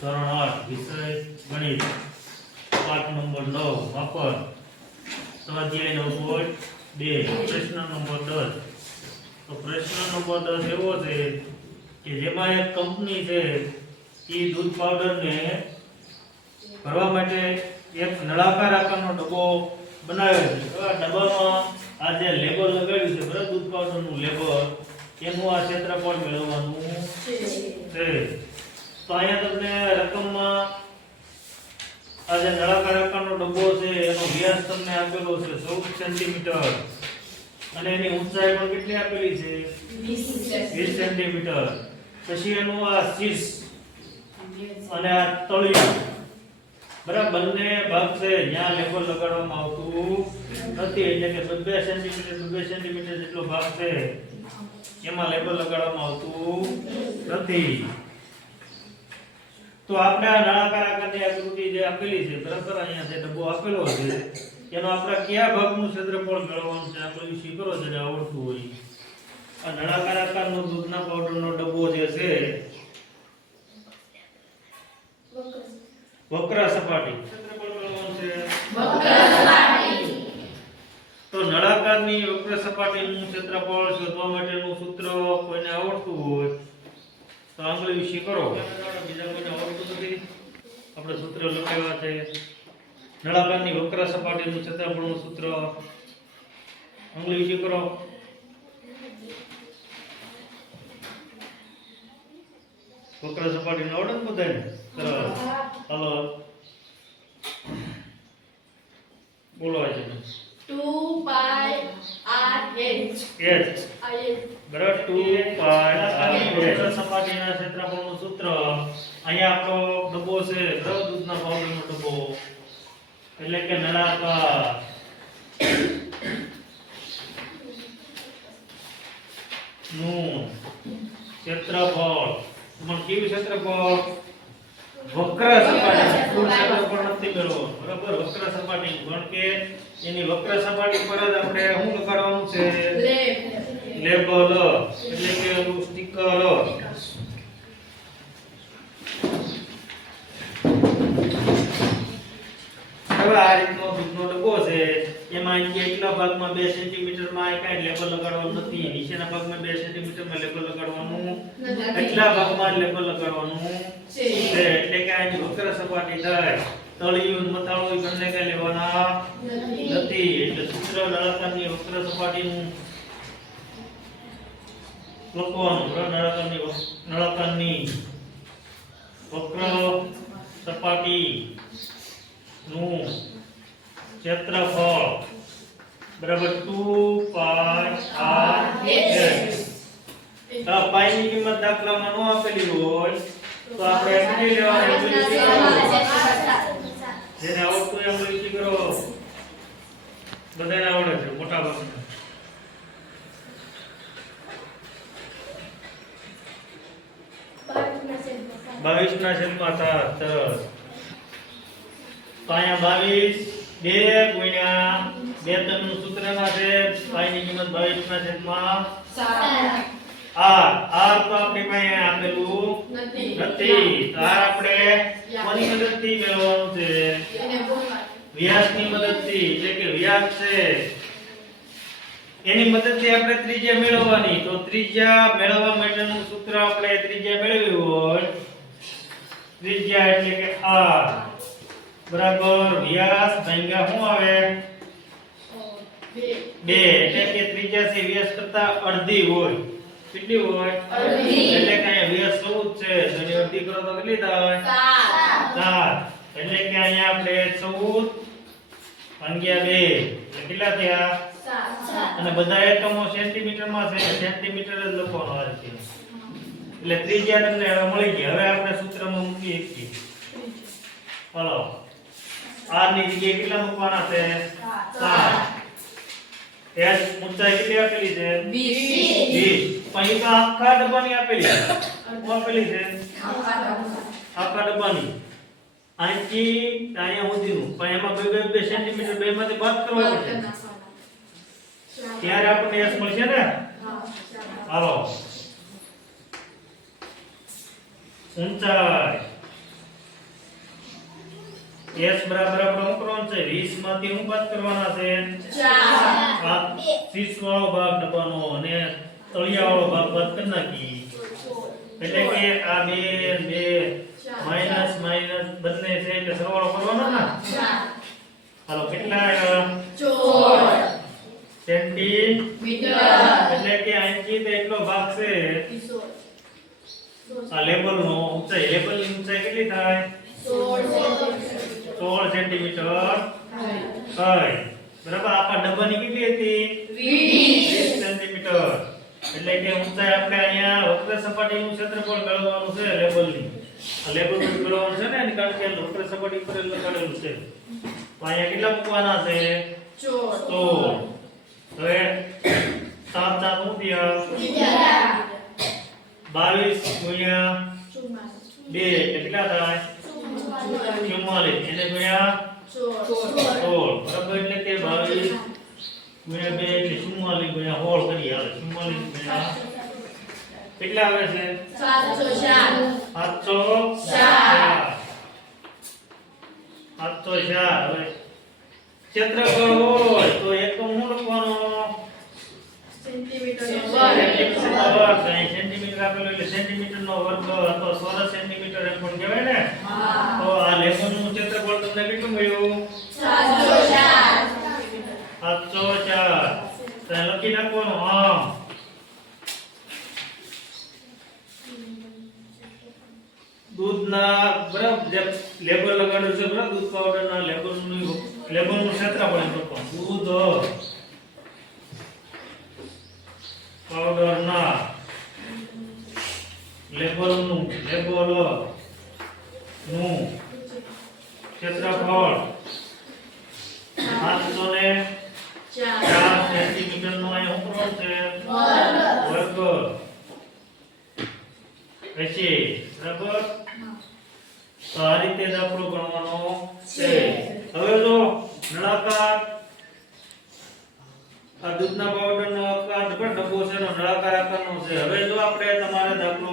ધોરણ આઠ વિષય ગણિત. પાઠ નંબર નવ માપન. સ્વાધ્યાય નવ પોઈન્ટ બે પ્રશ્ન નંબર દસ. તો પ્રશ્ન નંબર દસ એવો છે કે જેમાં એક કંપની છે એ દૂધ પાવડરને ભરવા માટે એક નળાકાર આકારનો ડબ્બો બનાવ્યો છે. તો આ ડબ્બામાં આ જે લેબલ લગાડ્યું છે બરાબર દૂધ પાવડરનું લેબલ એનું આ ક્ષેત્રફળ મેળવવાનું છે. તો અહીંયા તમને રકમમાં આ જે નળાકાર આકારનો ડબ્બો છે એનો વ્યાસ તમને આપેલો છે 14 સેન્ટીમીટર. અને એની ઊંચાઈ પણ કેટલી આપેલી છે? 20 સેન્ટીમીટર. પછી એનું આ શીર્ષ અને આ તળિયું. બરાબર બંને ભાગ છે જ્યાં લેબલ લગાડવામાં આવતું નથી. એટલે કે બબે સેન્ટીમીટર બબે સેન્ટીમીટર જેટલો ભાગ છે એમાં લેબલ લગાડવામાં આવતું નથી. તો આપણે આ નળાકાર આકારની આકૃતિ જે આપેલી છે બરાબર અહીંયા છે ડબ્બો આપેલો છે. એનો આપણે કયા ભાગનું ક્ષેત્રફળ મેળવવાનું છે આપણે વિશે કરો જેને આવડતું હોય. આ નળાકાર આકારનો દૂધના પાવડરનો ડબ્બો જે છે, વક્ર સપાટી. ક્ષેત્રફળ મેળવવાનું છે? તો નળાકારની વક્ર સપાટીનું ક્ષેત્રફળ શોધવા માટેનું સૂત્ર કોઈને આવડતું હોય તો આંગળી વિશે કરો. બીજા કોઈને આવડતું નથી આપણે સૂત્ર લખાવ્યા છે. નળાકારની વક્ર સપાટીનું ક્ષેત્રફળનું સૂત્ર. આંગળી વિશે કરો. વક્ર સપાટીનું આવડે ને બધાને? સરસ. હાલો. બોલો આજે 2 પાઈ R H. I બરાબર 2 પાય સપાટીના ક્ષેત્રફળનું સૂત્ર. અહીંયા આપણો ડબ્બો છે બરાબર દૂધના પાવડરનો ડબ્બો. એટલે કે નળાકાર. નું ક્ષેત્રફળ. એમાં કેવું ક્ષેત્રફળ? વક્ર સપાટી. ક્ષેત્રફળ નથી મેળવવાનું બરાબર? વક્ર સપાટી. કારણ કે એની વક્ર સપાટી પર જ આપણે શું લગાડવાનું છે. લેબલ, એટલે કે એનું સ્ટીકર હવે આ રીતનો દૂધનો ડબ્બો છે. એમાં કે એટલા ભાગમાં બે સેન્ટીમીટરમાં કાંઈ લેબલ લગાડવાનું નથી. નીચેના ભાગમાં બે સેન્ટીમીટરમાં લેબલ લગાડવાનું. એટલા ભાગમાં લેબલ લગાડવાનું છે. એટલે કે આની વક્ર સપાટી થાય. તળિયું મતાળું બંને કાંઈ લેવાના નથી. એટલે સૂત્ર નળાકારની વક્ર સપાટીનું બરાબર? નળાકારની નળાકારની વક્ર સપાટી નું ક્ષેત્રફળ બરાબર 2 પાઈ r h તો આ પાઈની કિંમત દાખલામાં ન આપેલી હોય તો આપણે? જેને આવડતું એમ અંગ્રેજી કરો બધાને આવડે છે, મોટા ભાગના બાવીસ ના છેદમાં સાત સરસ તો બાવીસ બે ગુણ્યા બે ત્રણનું સૂત્ર ના છે પાઈની કિંમત બાવીસ ના છેદમાં આર આર તો આપણી પાસે આપેલું નથી આર આપણે કોની મદદથી મેળવવાનું છે વ્યાસની મદદથી એટલે કે વ્યાસ છે એની મદદથી આપણે ત્રિજ્યા મેળવવાની. તો ત્રિજ્યા મેળવવા માટેનું સૂત્ર આપણે ત્રિજ્યા મેળવ્યું હોય. ત્રિજ્યા એટલે કે r બરાબર. વ્યાસ ભાગ્યા શું આવે? 2 એટલે કે ત્રિજ્યા છે વ્યાસ કરતા અડધી હોય. કેટલી હોય? અડધી. એટલે કે અહીંયા વ્યાસ 14 છે. એની અડધી કરો તો કેટલી થાય? ચાર એટલે કે અહીંયા આપણે 14 ભાગ્યા બે. એટલે કેટલા થયા? અને બધા એકમો સેન્ટીમીટરમાં છે. સેન્ટીમીટર જ લખવાનો આવે છે એટલે ત્રીજા તમને હવે મળી ગઈ હવે આપણે સૂત્રમાં મૂકી શકીએ હલો. r ની જગ્યાએ કેટલા મૂકવાના છે? 7 h ઊંચાઈ કેટલી આપેલી છે? 20 20 અહીં તો આખા ડબ્બાની આપેલી છે. આપેલી છે? આખા ડબ્બાની. અહીંથી અહીંયા સુધીનું. પણ એમાં બે બે બે સેન્ટીમીટર બે માંથી બાદ કરવા પડશે. ત્યારે આપણને એસ મળશે ને? હાલો. ઊંચાઈ s બરાબર આપણો કોણ છે. 20 માંથી હું બાદ કરવાના છે? 4 આ શીર્ષ વાળો ભાગ દબાવવાનો અને તળિયા વાળો ભાગ બાદ કરી નાખી. એટલે કે આ બે બે માઇનસ માઇનસ બંને છે એટલે સરવાળો કરવાનો ને? 4 હાલો કેટલા આવ્યા? 4 સેન્ટીમીટર એટલે કે અહીંથી તો એટલો ભાગ છે. આ લેબલ નો ઊંચાઈ લેબલની ઊંચાઈ કેટલી થાય? સોળ 16 સેન્ટીમીટર. થાય બરાબર આપા ડબ્બાની કેટલી હતી? 20 સેન્ટીમીટર. એટલે કે ઊંચાઈ આપણે અહીંયા વક્ર સપાટીનું ક્ષેત્રફળ ગણવાનું છે લેબલની. આ લેબલ પર ગણવાનું છે ને કારણ કે વક્ર સપાટી પર લગાડેલું છે. તો અહીંયા કેટલા મૂકવાના છે? 14 તો હવે સાત સાત થયા બાવીસ ગુણ્યા બે, કેટલા થાય? ચુમ્માલીસ. એટલે ગુણ્યા સોળ. બરાબર? એટલે કે બાવીસ ગુણ્યા બે, એટલે ચુમ્માલીસ ગુણ્યા સોળ કરી આવે ચુમ્માલીસ ગુણ્યા કેટલા આવે છે? સાતસો ચાર. સાતસો ચાર. હવે ક્ષેત્રફળ હોય તો એકમ હું લખવાનો સેન્ટીમીટર સેન્ટીમીટર નો વર્ગ અહીં સેન્ટીમીટર આપેલું નો વર્ગ અથવા ચોરસ સેન્ટીમીટર એમ પણ કહેવાય ને? તો આ લેખનનું ક્ષેત્રફળ તમને કેટલું મળ્યું? સાતસો ચાર. સાતસો ચાર. તો લખી નાખવાનું હા દૂધના બરાબર જે લેબર લગાડ્યું છે બરાબર દૂધ પાવડરના લેબરનું લેબરનું ક્ષેત્રફળ એમ લખવાનું. દૂધ. પાવડરના લેબલનું લેબલનું ક્ષેત્રફળ સાતસો ને ચાર નો અહીંયા શું છે. વર્ગ પછી બરાબર? તો આ રીતે દાખલો ગણવાનો છે. હવે જો નળાકાર આ દૂધના પાવડરનો આકાર પણ ડબ્બો છે એનો નળાકાર આકારનો છે. હવે જો આપણે તમારે દાખલો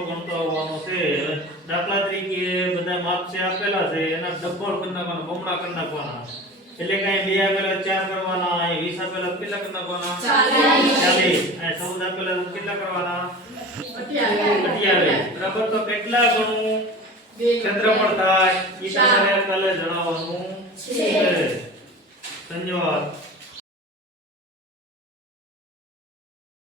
આવવાનો છે. દાખલા તરીકે બધા માપ છે આપેલા છે એના ડબલ કરી નાખવાના બમણા કરી નાખવાના. એટલે કઈ બે આપેલા ચાર કરવાના અહીં વીસ આપેલા કેટલા કરી નાખવાના? ચાલીસ. ચૌદ આપેલા કેટલા કરવાના? અઠ્યાવીસ. બરાબર? તો કેટલા ગણું? ક્ષેત્રફળ થાય. એ. તમારે કાલે જણાવવાનું. છે. ધન્યવાદ.